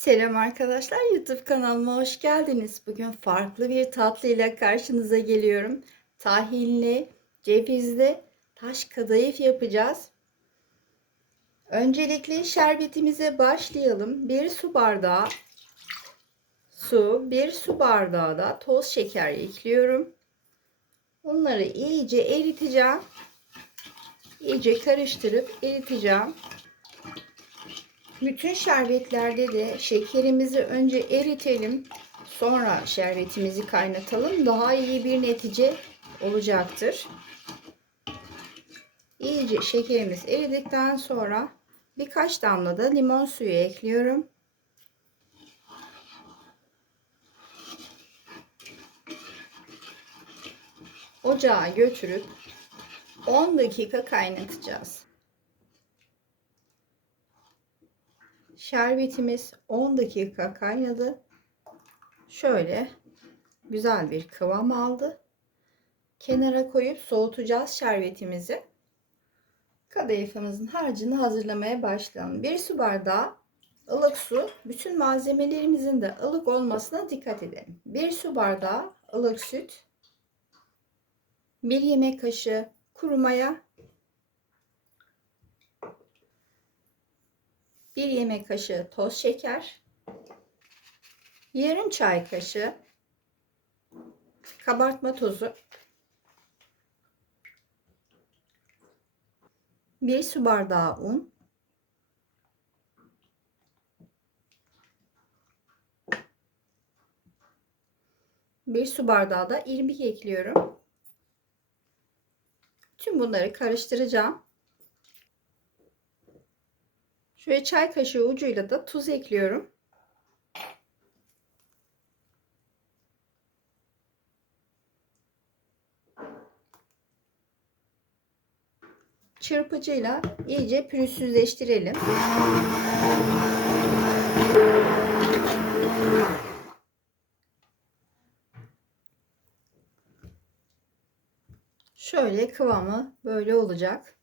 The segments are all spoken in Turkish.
Selam arkadaşlar YouTube kanalıma hoş geldiniz. Bugün farklı bir tatlı ile karşınıza geliyorum. Tahinli, cevizli taş kadayıf yapacağız. Öncelikle şerbetimize başlayalım. 1 su bardağı su, 1 su bardağı da toz şeker ekliyorum. Bunları iyice eriteceğim. İyice karıştırıp eriteceğim. Bütün şerbetlerde de şekerimizi önce eritelim. Sonra şerbetimizi kaynatalım. Daha iyi bir netice olacaktır. İyice şekerimiz eridikten sonra birkaç damla da limon suyu ekliyorum. Ocağa götürüp 10 dakika kaynatacağız. Şerbetimiz 10 dakika kaynadı. Şöyle güzel bir kıvam aldı. Kenara koyup soğutacağız şerbetimizi. Kadayıfımızın harcını hazırlamaya başlayalım. 1 su bardağı ılık su. Bütün malzemelerimizin de ılık olmasına dikkat edelim. 1 su bardağı ılık süt. 1 yemek kaşığı kuru maya 1 yemek kaşığı toz şeker, yarım çay kaşığı kabartma tozu, 1 su bardağı un, bir su bardağı da irmik ekliyorum. Tüm bunları karıştıracağım. Şöyle çay kaşığı ucuyla da tuz ekliyorum. Çırpıcıyla iyice pürüzsüzleştirelim. Şöyle kıvamı böyle olacak.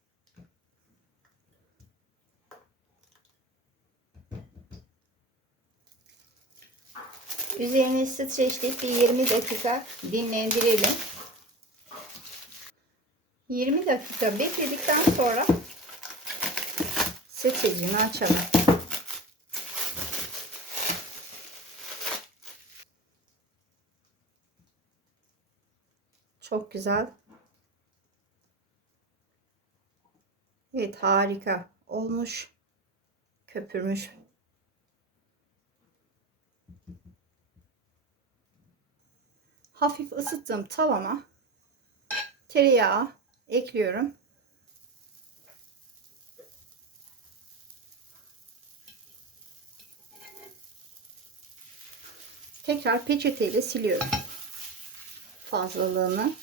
Üzerini streçleyip bir 20 dakika dinlendirelim. 20 dakika bekledikten sonra streçini açalım. Çok güzel. Evet harika olmuş. Köpürmüş. Hafif ısıttığım tavama tereyağı ekliyorum. Tekrar peçeteyle siliyorum fazlalığını.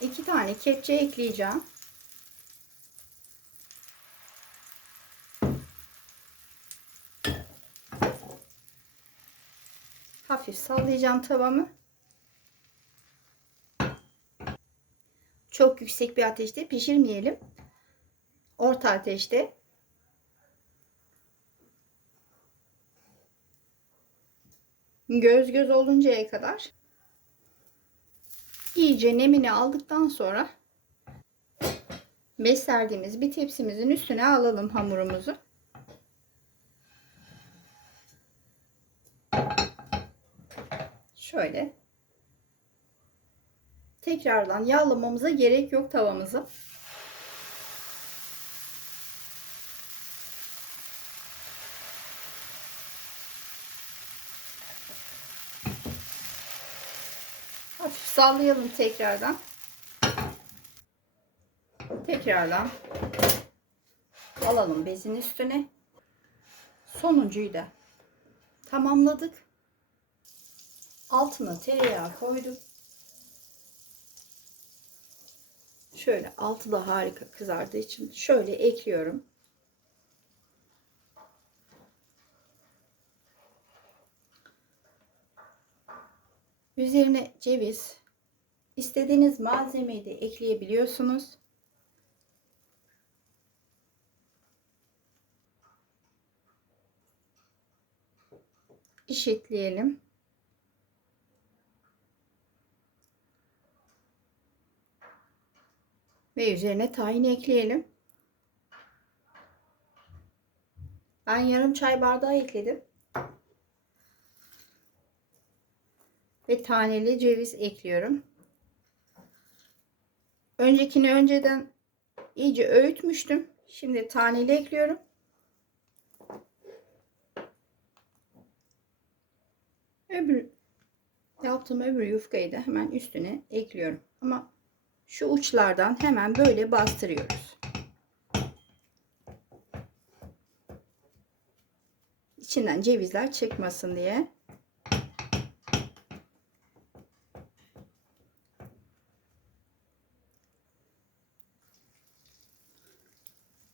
İki tane kepçe ekleyeceğim. Hafif sallayacağım tavamı. Çok yüksek bir ateşte pişirmeyelim. Orta ateşte. Göz göz oluncaya kadar iyice nemini aldıktan sonra beslediğimiz bir tepsimizin üstüne alalım hamurumuzu. Şöyle. Tekrardan yağlamamıza gerek yok tavamızı. Hafif sallayalım tekrardan. Tekrardan alalım bezin üstüne. Sonuncuyu da tamamladık. Altına tereyağı koydum. Şöyle altı da harika kızardığı için şöyle ekliyorum. Üzerine ceviz İstediğiniz malzemeyi de ekleyebiliyorsunuz. eşitleyelim. Ve üzerine tahin ekleyelim. Ben yarım çay bardağı ekledim. Ve taneli ceviz ekliyorum. Öncekini önceden iyice öğütmüştüm. Şimdi taneli ekliyorum. Öbür yaptığım öbür yufkayı da hemen üstüne ekliyorum. Ama şu uçlardan hemen böyle bastırıyoruz. İçinden cevizler çıkmasın diye.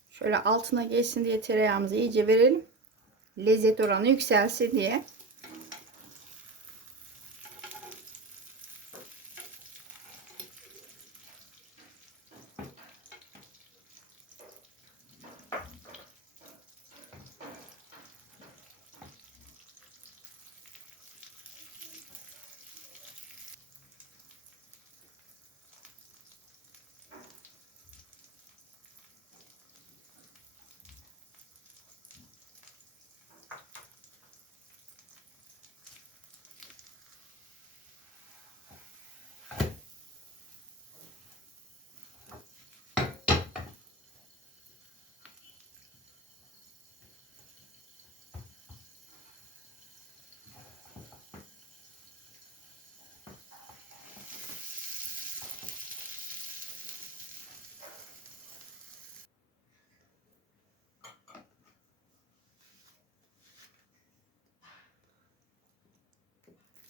Şöyle altına geçsin diye tereyağımızı iyice verelim. Lezzet oranı yükselsin diye.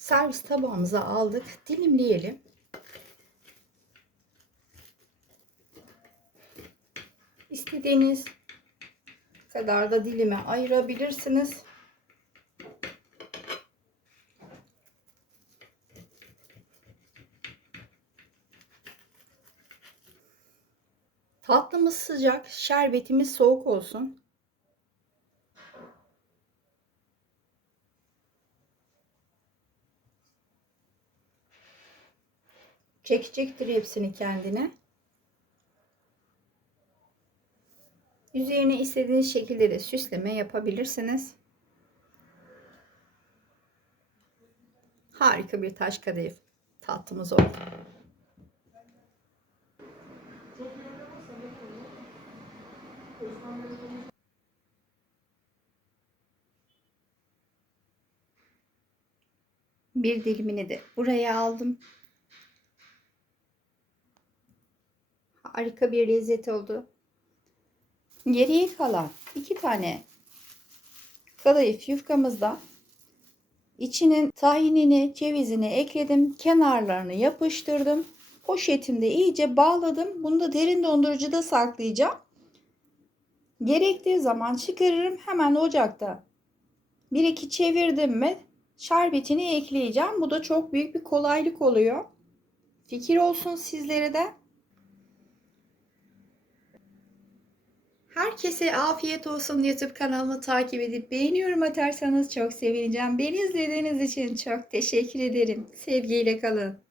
Servis tabağımıza aldık. Dilimleyelim. İstediğiniz kadar da dilime ayırabilirsiniz. Tatlımız sıcak, şerbetimiz soğuk olsun. Çekecektir hepsini kendine. Üzerine istediğiniz şekilde de süsleme yapabilirsiniz. Harika bir taş kadayıf tatlımız oldu. Bir dilimini de buraya aldım. Harika bir lezzet oldu. Geriye kalan iki tane kadayıf yufkamızda içinin tahinini, cevizini ekledim. Kenarlarını yapıştırdım. Poşetimde iyice bağladım. Bunu da derin dondurucuda saklayacağım. Gerektiği zaman çıkarırım. Hemen ocakta bir iki çevirdim mi şerbetini ekleyeceğim. Bu da çok büyük bir kolaylık oluyor. Fikir olsun sizlere de. Herkese afiyet olsun YouTube kanalımı takip edip beğeniyorum atarsanız çok sevineceğim. Beni izlediğiniz için çok teşekkür ederim. Sevgiyle kalın.